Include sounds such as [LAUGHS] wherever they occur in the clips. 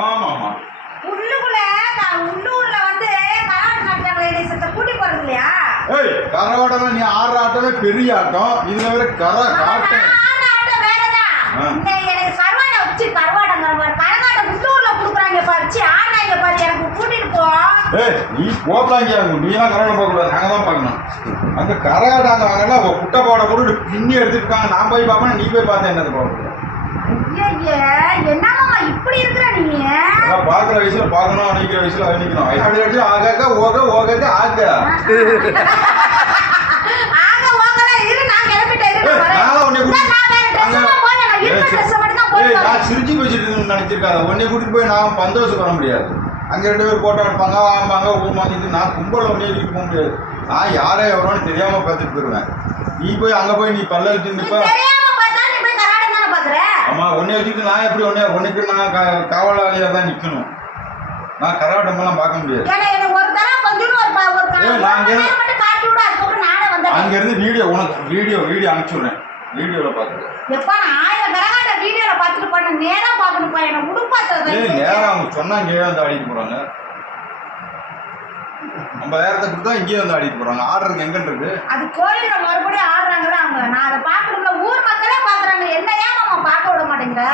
ஆமா ஆமா உள்ளுக்குள்ள உள்ளூர்ல வந்து லேடிஸத்தை கூட்டி போறது இல்லையா? ஏய் கரகாட்டம் நீ ஆடுற ஆட்டமே பெரிய ஆட்டம். இதுல வேற கர காட்டம் நான் ஆடுற ஆட்டம் வேறதான். ஆ. இந்த எனக்கு கருவாடை வச்சு கரகாட்டம் உள்ளூர்ல குடுக்குறாங்க பாரு. சி, ஆடுறாங்க எனக்கு கூட்டிட்டு போ. ஏய் நீ போப்பலாங்க நீ எல்லாம் கரகாட்டம் பார்க்க கூடாது. நாங்க தான் பார்க்கணும். அங்க கரகாட்டம் வாங்கல குட்டை போட போட்டு பின்னி நான் போய் பார்ப்பேன் நீ போய் பார்த்தேன் என்னது பார்க்க ஐயே என்னம்மா இப்படி இருக்கிற பார்க்குற வயசுல பார்க்கணும் நினைக்கிற வயசுல நினைக்கணும். அப்படி அடிச்சு ஆகாக்க ஓக ஓகக்க ஆக. நான். சிரிச்சு வச்சுட்டு நினைச்சிருக்காத. உன்னை கூட்டிட்டு போய் நான் பந்தோசம் பண்ண முடியாது. அங்க ரெண்டு பேர் போட்டோ எடுப்பாங்க வாம்பாங்க ஊமாங்க இது நான் கும்பல உன்னை கூட்டிட்டு போக முடியாது. நான் யாரே எவரோன்னு தெரியாம பார்த்துட்டு போயிருவேன். நீ போய் அங்க போய் நீ பல்ல வச்சு நீ நிப்ப தெரியாம பார்த்தா நீ போய் கராடம் தானே பாக்குற ஆமா உன்னை வச்சுட்டு நான் எப்படி உன்னை உனக்கு நான் கா- காவலாளியா தான் நிக்கணும். நான் கரகாட்டம் எல்லாம் பார்க்க முடியாது. அங்க இருந்து வீடியோ உனக்கு வீடியோ வீடியோ அனுப்பிச்சுடுறேன் வீடியோல பாத்துக்க எப்பா நான் ஆயிரம் கரகாட்ட வீடியோல பார்த்துட்டு பண்ண நேரா பார்க்கணும்ப்பா எனக்கு உடுப்பாத்துறது ஏய் நேரம் அவங்க சொன்னா இங்கேயே வந்து ஆடிட்டு போறாங்க. ஐம்பதாயிரத்தை கொடுத்தா இங்கேயே வந்து ஆடிட்டு போறாங்க. ஆடுறதுக்கு எங்க இருக்கு? அது கோயில்ல மறுபடியும் ஆடுறாங்கல்ல அவங்க. நான் அதை பார்க்கணும்ல. ஊர் மக்களே பாக்குறாங்க என்ன ஏன் மாமா பார்க்க விட மாட்டேங்கிற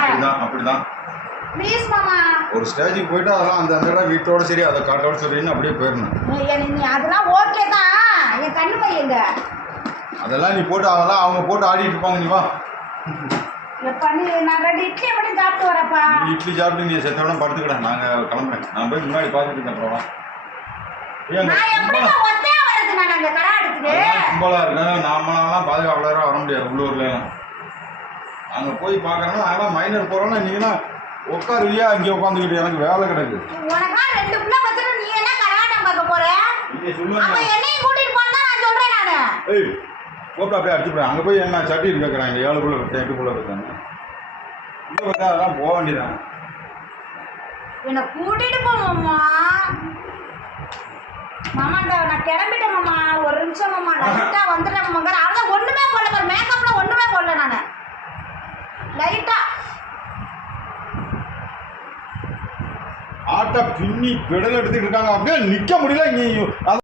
மாமா. ஒரு ஸ்டேஜுக்கு போயிட்டு அதெல்லாம் அந்த அந்த இடம் வீட்டோட சரி அதை காட்டோட சரின்னு அப்படியே போயிடணும். அதெல்லாம் ஓகே தான். என் கண்ணு பையங்க அதெல்லாம் நீ போட்டு அதெல்லாம் அவங்க போட்டு ஆடிட்டு இருப்பாங்க நீ வா. இட்லி சாப்பிட்டு நீ செத்தோட படுத்துக்கடா. நாங்க கிளம்புறேன். நான் போய் முன்னாடி பார்த்துட்டு இருக்கேன் அப்புறம் கும்பலா- ஒத்தையா வரது நான் அங்க கடை எடுத்துட்டு அதெல்லாம் கும்பலா இருக்கு நாமளாம் பாதுகாவலராக வர முடியாது உள்ளூர்ல எல்லாம் அங்க போய் பார்க்கறோம்னா அதெல்லாம் மைனர் போறோம்னா நீங்கன்னா உட்காருவியா? அங்கே உட்காந்துக்கிட்டு எனக்கு வேலை கிடக்கு. உனக்கா ரெண்டு பிள்ளை பத்திர நீ என்ன கரகாட்டம் பார்க்க போற? நீங்க அப்ப சொல்லுவாங்க என்னையும் கூட்டிட்டு போனா நான் சொல்றேன் நானு. ஏய் கூப்பிட்டு அப்படியே அடிச்சுப்பேன் அங்கே போய் என்ன சட்டி கேட்குறாங்க ஏழு குள்ள பத்து எட்டு இருக்காங்க உள்ள பார்த்தா அதெல்லாம் போக வேண்டியதான் என்ன கூட்டிட்டு போ மாமா. மாமாண்டா நான் கிளம்பிட்டேன் மாமா. ஒரு நிமிஷம் மாமா. [LAUGHS] லைட்டா வந்துட்டேன் மாமா அதான் ஒண்ணுமே போடல பாரு மேக்கப்ல ஒண்ணுமே போடல நானு லைட்டா ஆட்டை பின்னி பெடல் எடுத்துட்டு இருக்காங்க. அப்படியே நிக்க முடியல. நீ